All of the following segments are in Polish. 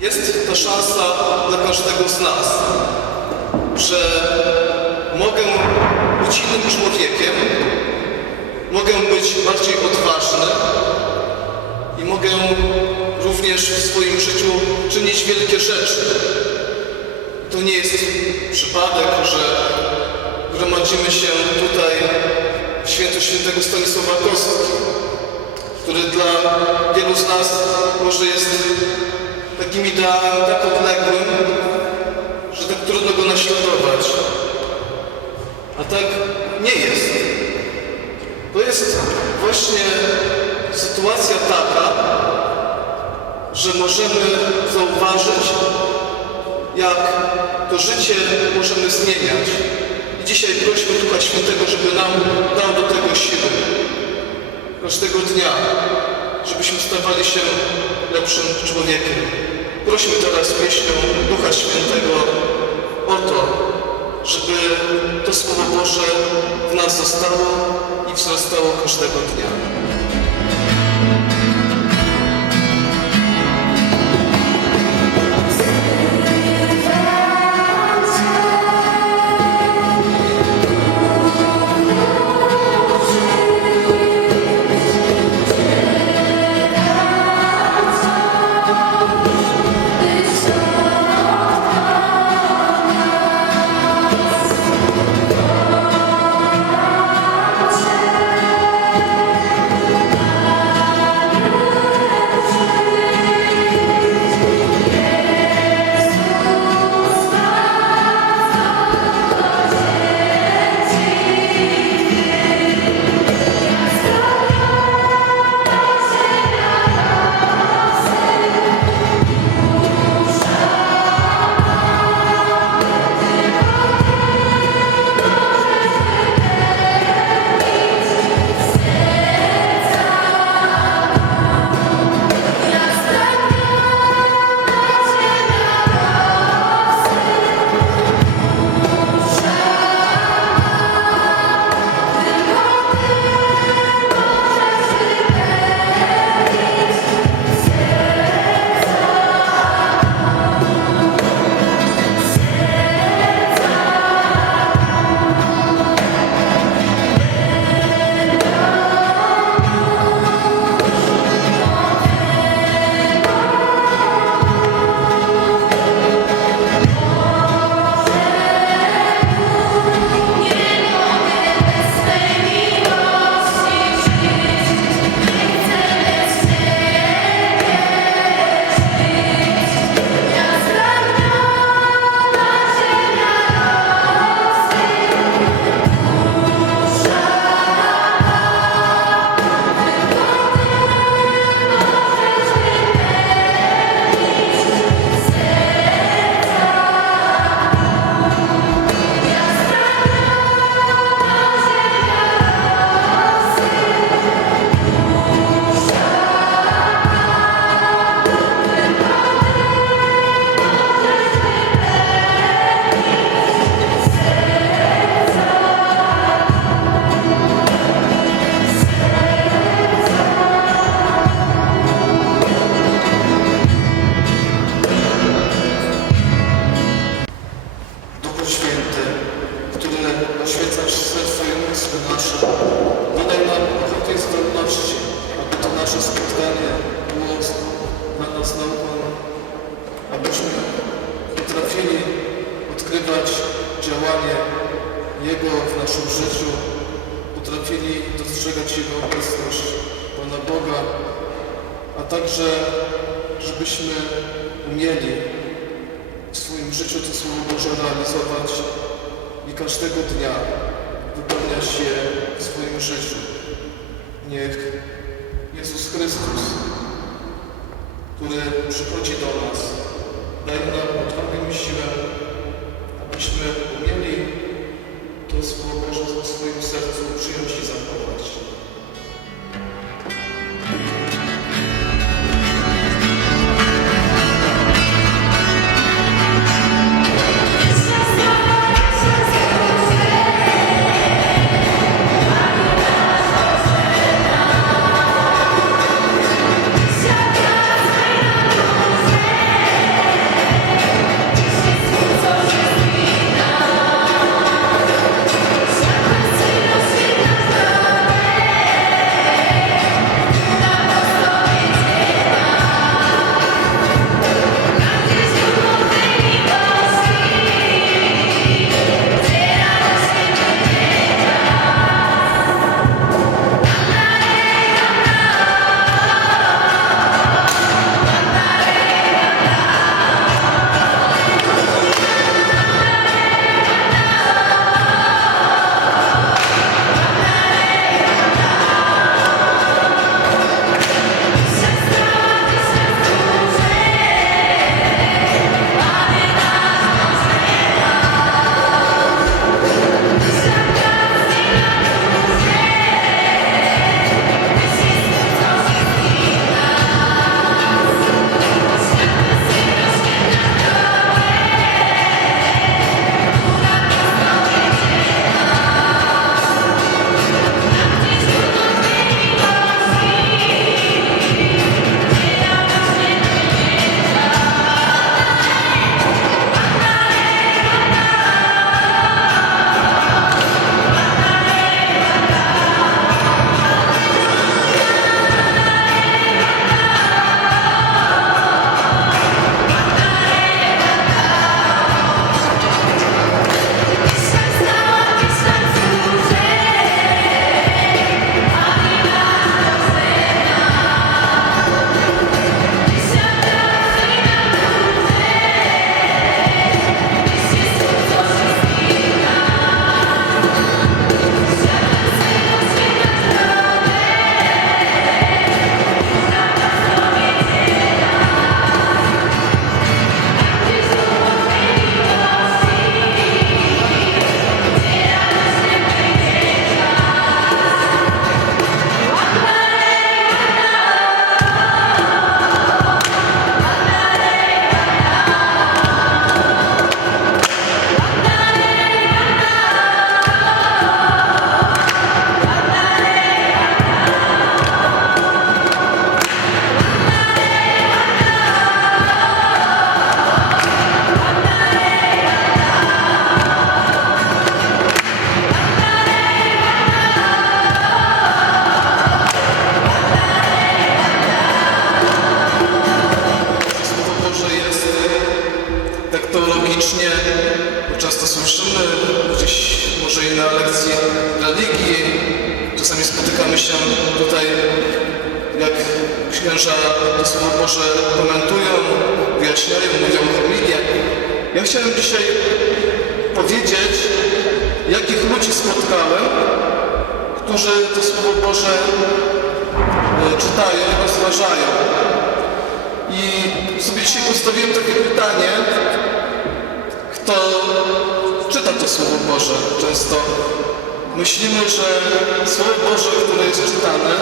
jest to szansa dla każdego z nas, że mogę być innym człowiekiem, mogę być bardziej odważny i mogę również w swoim życiu czynić wielkie rzeczy. To nie jest przypadek, że gromadzimy się tutaj w święto świętego Stanisława Kostki, który dla wielu z nas może jest takim tak odległym, że tak trudno go naśladować. A tak nie jest. To jest właśnie sytuacja taka, że możemy zauważyć, jak to życie możemy zmieniać. I dzisiaj prośmy Ducha Świętego, żeby nam dał do tego siły. Każdego dnia, żebyśmy stawali się lepszym człowiekiem. Prośmy teraz myślą Ducha Świętego o to, żeby to Słowo Boże w nas zostało i wzrastało każdego dnia. Każdego dnia wypełniać je w swoim życiu. Niech Jezus Chrystus, który przychodzi do nas, daje nam odwagę i siłę, abyśmy umieli to Słowo Boże w swoim sercu przyjąć i zachować. I na lekcji religii, czasami spotykamy się tutaj, jak księża to Słowo Boże komentują, wyjaśniają, mówią homilię. Ja chciałem dzisiaj powiedzieć, jakich ludzi spotkałem, którzy to Słowo Boże e, czytają i rozważają. I sobie dzisiaj postawiłem takie pytanie, kto czyta to Słowo Boże. Często myślimy, że Słowo Boże, które jest czytane,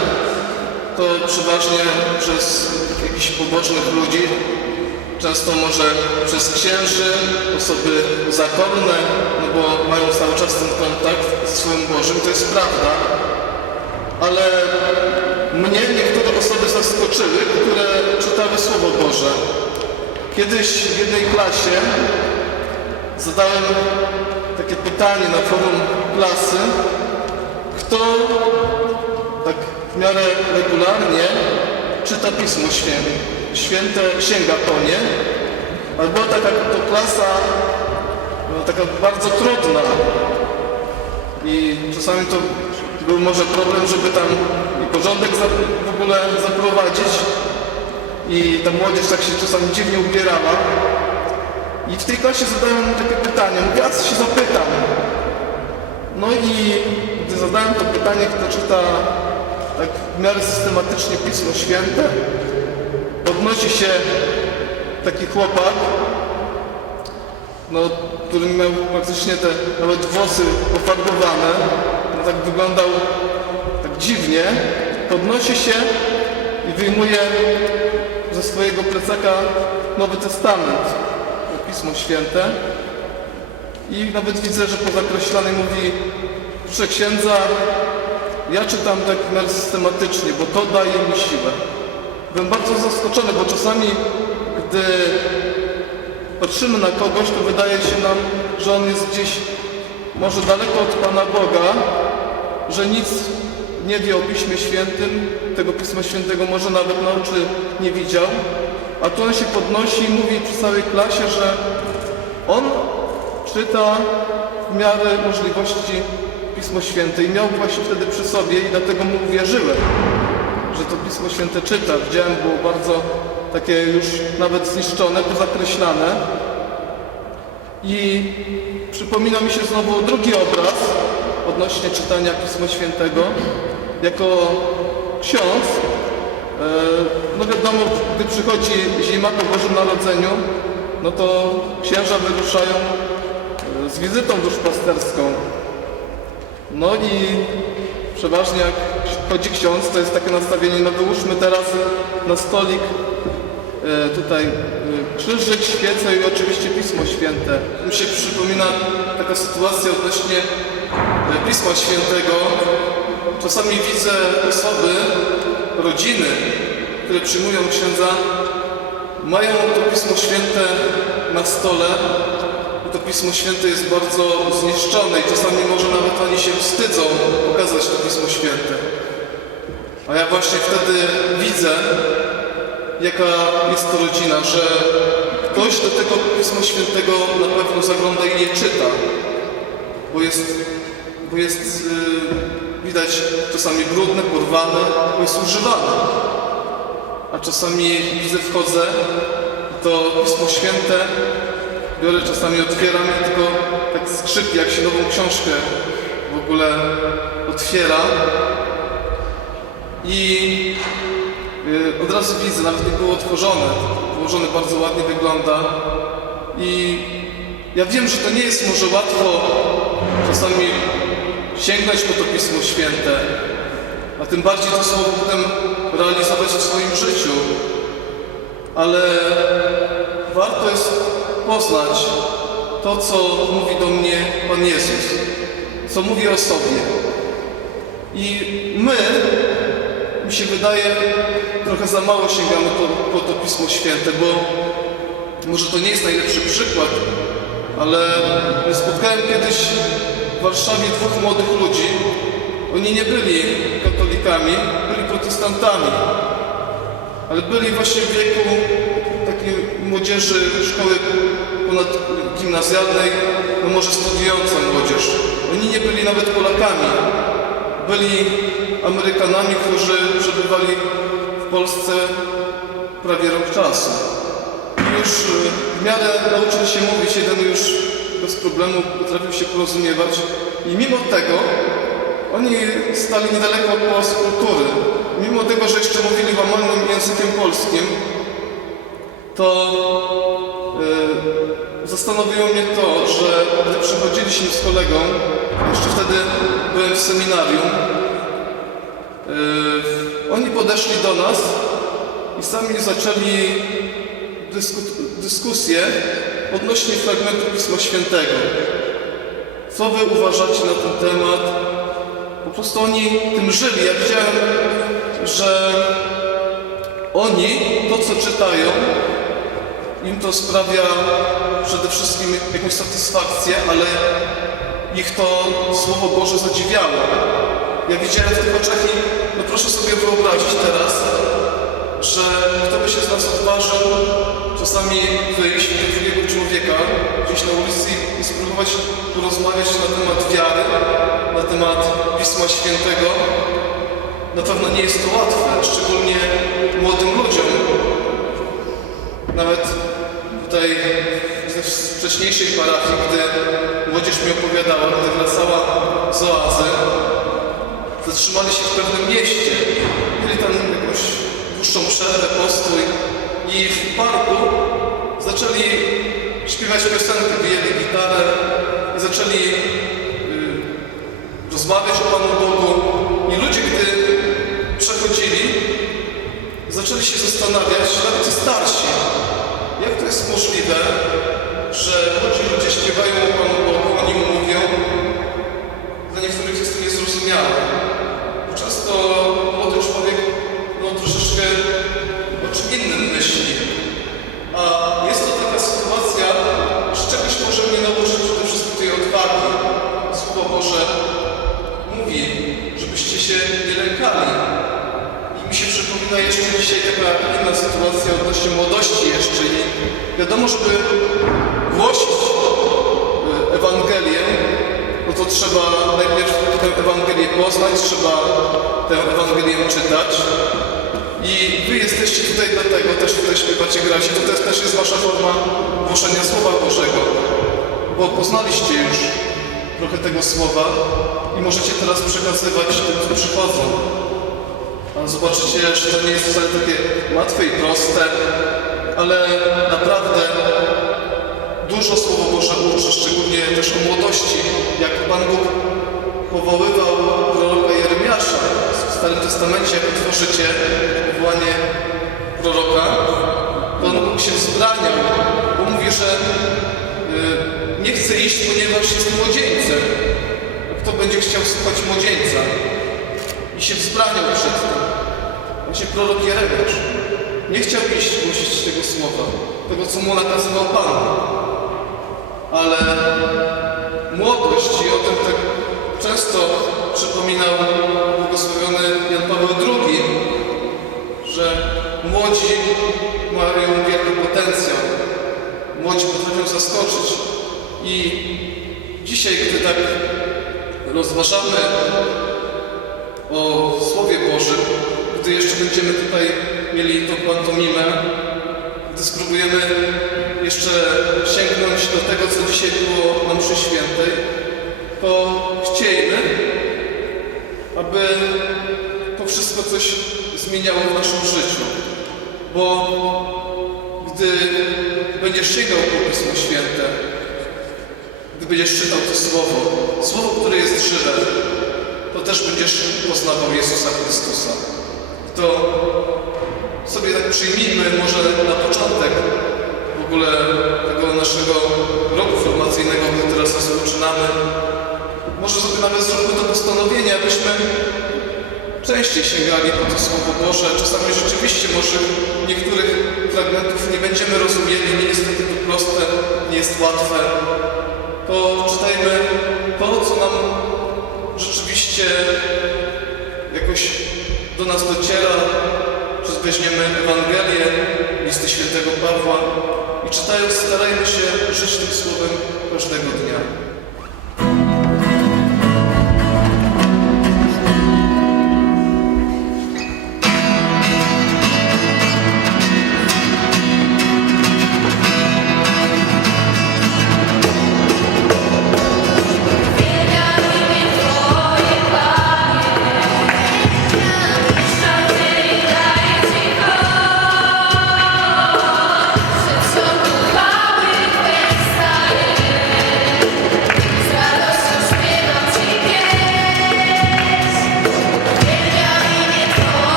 to przeważnie przez jakichś pobożnych ludzi, często może przez księży, osoby zakonne, no bo mają cały czas ten kontakt z Słowem Bożym, to jest prawda, ale mnie niektóre osoby zaskoczyły, które czytały Słowo Boże. Kiedyś w jednej klasie zadałem takie pytanie na forum klasy, kto tak w miarę regularnie czyta Pismo Święte, Święte sięga po nie, ale była taka to klasa taka bardzo trudna. I czasami to był może problem, żeby tam i porządek w ogóle zaprowadzić. I ta młodzież tak się czasami dziwnie ubierała. I w tej klasie zadałem takie pytanie, mówię, a się zapytam. No i gdy zadałem to pytanie, kto czyta tak w miarę systematycznie Pismo Święte. Podnosi się taki chłopak, no, który miał praktycznie te nawet włosy pofarbowane, no, tak wyglądał tak dziwnie, podnosi się i wyjmuje ze swojego plecaka Nowy Testament, Pismo Święte i nawet widzę, że po zakreślanej mówi proszę księdza, ja czytam tak systematycznie, bo to daje mi siłę. Byłem bardzo zaskoczony, bo czasami, gdy patrzymy na kogoś, to wydaje się nam, że on jest gdzieś może daleko od Pana Boga, że nic nie wie o Piśmie Świętym, tego Pisma Świętego może nawet na oczy nie widział, a tu on się podnosi i mówi przy całej klasie, że on czyta w miarę możliwości Pismo Święte i miał właśnie wtedy przy sobie i dlatego mu uwierzyłem, że to Pismo Święte czyta. Widziałem, było bardzo takie już nawet zniszczone, pozakreślane. I przypomina mi się znowu drugi obraz odnośnie czytania Pisma Świętego. Jako ksiądz, no wiadomo, gdy przychodzi zima po Bożym Narodzeniu, no to księża wyruszają e, z wizytą duszpasterską. No i przeważnie jak chodzi ksiądz, to jest takie nastawienie, no wyłóżmy teraz na stolik e, tutaj e, krzyżyk, świecę i oczywiście Pismo Święte. Mi się przypomina taka sytuacja odnośnie e, Pisma Świętego. Czasami widzę osoby, rodziny, które przyjmują księdza, mają to Pismo Święte na stole to Pismo Święte jest bardzo zniszczone i czasami może nawet oni się wstydzą pokazać to Pismo Święte. A ja właśnie wtedy widzę, jaka jest to rodzina, że ktoś do tego Pisma Świętego na pewno zagląda i je czyta, bo jest, bo jest yy, widać czasami brudne, porwane, bo jest używane. A czasami widzę, wchodzę, to Pismo Święte biorę, czasami otwieram i tylko tak skrzypi, jak się nową książkę w ogóle otwiera. I y, od razu widzę, nawet nie było otworzone, położone bardzo ładnie wygląda. I ja wiem, że to nie jest może łatwo czasami sięgnąć po to Pismo Święte, a tym bardziej to słowo potem realizować w swoim życiu. Ale warto jest poznać to, co mówi do mnie Pan Jezus, co mówi o sobie. I my, mi się wydaje, trochę za mało sięgamy po, po to Pismo Święte, bo może to nie jest najlepszy przykład, ale spotkałem kiedyś w Warszawie dwóch młodych ludzi. Oni nie byli katolikami, byli protestantami, ale byli właśnie w wieku takiej młodzieży szkoły ponadgimnazjalnej, no może studiująca młodzież. Oni nie byli nawet Polakami, byli Amerykanami, którzy przebywali w Polsce prawie rok czasu. Już y, w miarę nauczyli się mówić, jeden już bez problemu potrafił się porozumiewać i mimo tego oni stali niedaleko od polskiej kultury. Mimo tego, że jeszcze mówili łamanym językiem polskim, to y, zastanowiło mnie to, że gdy przychodziliśmy z kolegą, jeszcze wtedy byłem w seminarium, y, oni podeszli do nas i sami zaczęli dysku- dyskusję odnośnie fragmentu Pisma Świętego. Co wy uważacie na ten temat? Po prostu oni tym żyli. Ja widziałem, że oni to, co czytają, im to sprawia przede wszystkim jakąś satysfakcję, ale ich to Słowo Boże zadziwiało. Ja widziałem w tych oczach i no proszę sobie wyobrazić teraz, że kto by się z nas odważył czasami wyjść do drugiego człowieka gdzieś na ulicy i spróbować porozmawiać na temat wiary, na temat Pisma Świętego. Na pewno nie jest to łatwe, szczególnie młodym ludziom. Nawet tutaj ze wcześniejszej parafii, gdy młodzież mi opowiadała, gdy wracała z oazy, zatrzymali się w pewnym mieście. Mieli tam jakąś dłuższą przerwę, postój i w parku zaczęli śpiewać piosenkę, wyjęli gitarę i zaczęli y, rozmawiać o Panu Bogu. I ludzie, gdy przechodzili, zaczęli się zastanawiać, nawet starsi, jak to jest możliwe, że młodzi ludzie śpiewają tego Słowa i możecie teraz przekazywać tym, co przychodzą. Zobaczycie, że to nie jest wcale takie łatwe i proste, ale naprawdę dużo Słowo Boże uczy, szczególnie też o młodości, jak Pan Bóg powoływał proroka Jeremiasza w Starym Testamencie, jak otworzycie powołanie proroka, on Bóg się wzbraniał, bo mówi, że y, nie chce iść, ponieważ jest młodzieńcem. Kto będzie chciał słuchać młodzieńca? I się wzbraniał przed tym. Właśnie prorok Jeremiasz nie chciał iść głosić tego słowa, tego, co mu nakazywał Pan ale młodość i o tym tak często przypominał błogosławiony Jan Paweł II, że młodzi mają wielki potencjał, młodzi potrafią zaskoczyć i dzisiaj, gdy tak rozważamy o Słowie Bożym, gdy jeszcze będziemy tutaj mieli tą pantomimę, gdy spróbujemy jeszcze sięgnąć do tego, co dzisiaj było na mszy świętej, to chciejmy, aby to wszystko coś zmieniało w naszym życiu. Bo gdy będziesz sięgał po Pismo Święte, gdy będziesz czytał to Słowo, Słowo, które jest żywe, to też będziesz poznawał Jezusa Chrystusa. To sobie tak przyjmijmy może na początek w ogóle tego naszego roku formacyjnego, który teraz rozpoczynamy. Może sobie nawet zróbmy to postanowienie, abyśmy częściej sięgali po to Słowo Boże. Czasami rzeczywiście może niektórych fragmentów nie będziemy rozumieli, nie jest takie to proste, nie jest łatwe. To czytajmy to, co nam rzeczywiście jakoś do nas dociera, że weźmiemy Ewangelię, listy świętego Pawła i czytając starajmy się żyć tym słowem każdego dnia.